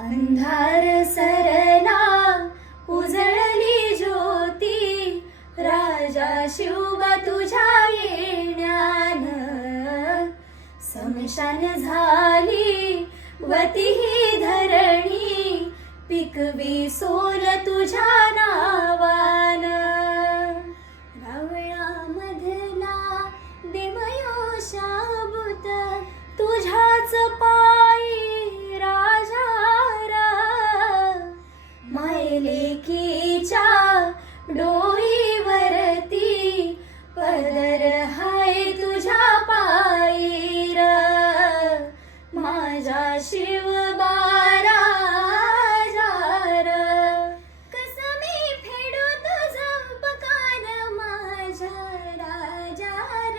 अंधार सरला उजळली ज्योती, राजा शिवबा तुझ्या येण्यान. समशान झाली वती ही धरणी, पिकवी सोल तुझ्या नावान. रावळामधला देवयो शाबूत, तुझ्याच पायी राजा मायलेकीच्या डोईवरती, पदर हाय तुझ्या पायीर. माझा शिवबारा जार, कस मी फेडू तुझं उपकार माझ्या राजार.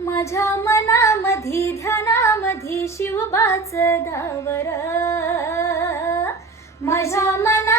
माझ्या मनामधी ध्यानामधी शिवबाच दावर, माझ्या मना